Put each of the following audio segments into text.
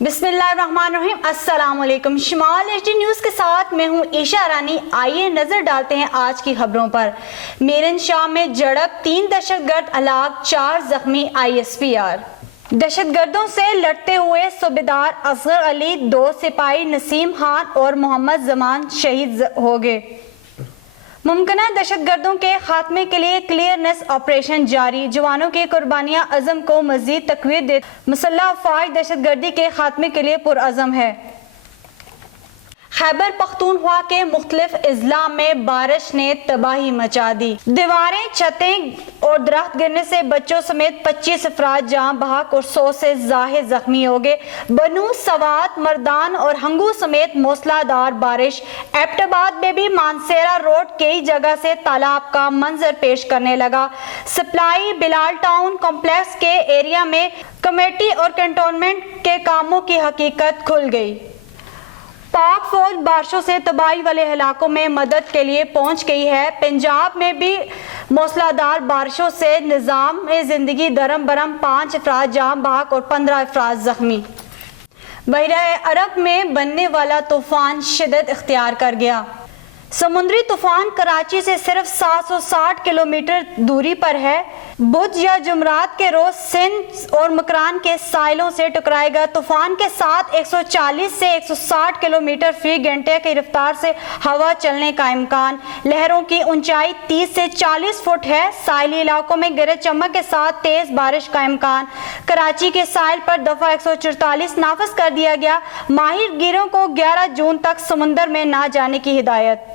बिस्मिल्लाहिर्रहमानिर्रहीम, अस्सलाम वालेकुम। शिमाल एचडी न्यूज़ के साथ मैं हूं ईशा रानी। आइए नजर डालते हैं आज की खबरों पर। मीरनशाह में झड़प, 3 दहशतगर्द हलाक, 4 जख्मी। ISPR। दहशतगर्दों से लड़ते हुए सूबेदार असगर अली, 2 सिपाही नसीम खान और मोहम्मद जमान शहीद हो गए। मुमकिना दहशतगर्दों के खात्मे के लिए क्लियरनेस ऑपरेशन जारी। जवानों की कुर्बानियां अज़म को मजीद तकवीत दे। मुसल्लह अफवाज दहशतगर्दी के खात्मे के लिए पुरअज़म है। खैबर पख्तूनख्वा के मुख्तलिफ अजला में बारिश ने तबाही मचा दी। दीवारें, छतें और दरख्त गिरने से बच्चों समेत 25 अफराद जान बहक और 100 से ज़ाहिद जख्मी हो गए। बनू, सवात, मर्दान और हंगू समेत मूसलाधार बारिश। एबटाबाद में भी मानसेरा रोड कई जगह से तालाब का मंजर पेश करने लगा। सप्लाई बिलाल टाउन कॉम्प्लेक्स के एरिया में कमेटी और कंटोनमेंट के कामों की हकीकत खुल गई। पाक फौज बारिशों से तबाही वाले इलाकों में मदद के लिए पहुंच गई है। पंजाब में भी मूसलाधार बारिशों से निज़ाम में जिंदगी दरम बरम, 5 अफराद जान बहक और 15 अफराद जख्मी। बहरा अरब में बनने वाला तूफान शिद्दत इख्तियार कर गया। समुद्री तूफान कराची से सिर्फ 760 किलोमीटर दूरी पर है। बुध या जुमरात के रोज सिंध और मकरान के साहिलों से टकराएगा। तूफान के साथ 140 से 160 किलोमीटर फी घंटे की रफ्तार से हवा चलने का इम्कान। लहरों की ऊंचाई 30 से 40 फुट है। साहिली इलाकों में गरज चमक के साथ तेज बारिश का इम्कान। कराची के साहिल पर दफा 144 नाफिज कर दिया गया। माहिर गिरों को 11 जून तक समुंदर में ना जाने की हिदायत।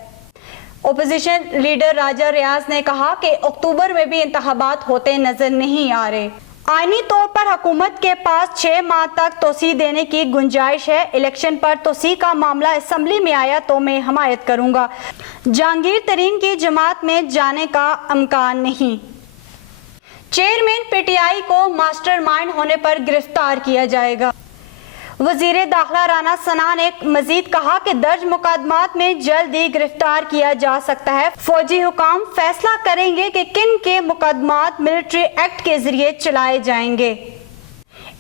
ओपोजिशन लीडर राजा रियाज ने कहा कि अक्टूबर में भी इंतखाबात होते नजर नहीं आ रहे। आईनी तौर पर हुकूमत के पास 6 माह तक तोसी देने की गुंजाइश है। इलेक्शन पर तोसी का मामला असम्बली में आया तो मैं हमायत करूंगा। जहांगीर तरीन की जमात में जाने का इम्कान नहीं। चेयरमैन PTI को मास्टरमाइंड होने पर गिरफ्तार किया जाएगा। वजीर दाखिला राना सना ने मजीद कहा कि दर्ज मुकदमात में जल्द ही गिरफ्तार किया जा सकता है। फौजी हुकाम फैसला करेंगे कि किन के मुकदमात मिलिट्री एक्ट के जरिए चलाए जाएंगे।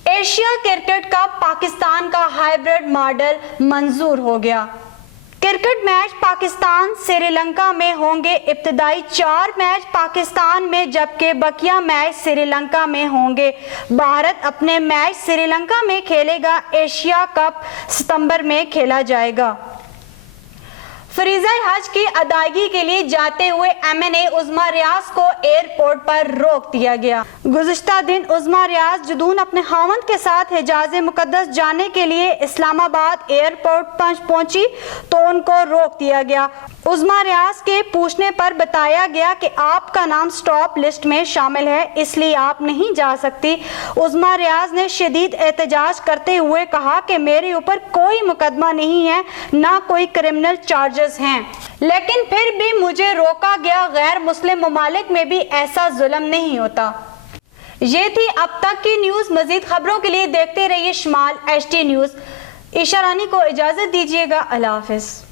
एशिया क्रिकेट का पाकिस्तान का हाइब्रिड मॉडल मंजूर हो गया। क्रिकेट मैच पाकिस्तान श्रीलंका में होंगे। इब्तदाई 4 मैच पाकिस्तान में जबकि बकिया मैच श्रीलंका में होंगे। भारत अपने मैच श्रीलंका में खेलेगा। एशिया कप सितंबर में खेला जाएगा। फरीज़ा हज की अदायगी के लिए जाते हुए MNA उज़्मा रियाज को एयरपोर्ट पर रोक दिया गया। गुज़िश्ता दिन उज़्मा रियाज जुदून अपने खावंद के साथ हिजाज़ मुक़द्दस जाने के लिए इस्लामाबाद एयरपोर्ट पहुंची तो उनको रोक दिया गया। उज़्मा रियाज के पूछने पर बताया गया कि आपका नाम स्टॉप लिस्ट में शामिल है, इसलिए आप नहीं जा सकती। उज़्मा रियाज ने शदीद एहतजाज करते हुए कहा कि मेरे ऊपर कोई मुकदमा नहीं है, ना कोई क्रिमिनल चार्जेस हैं, लेकिन फिर भी मुझे रोका गया। गैर मुस्लिम ममालिक में भी ऐसा जुल्म नहीं होता। ये थी अब तक की न्यूज़। मजीद खबरों के लिए देखते रहिए शिमाल HD न्यूज़। ईशा रानी को इजाज़त दीजिएगा। अल्लाह हाफ़िज़।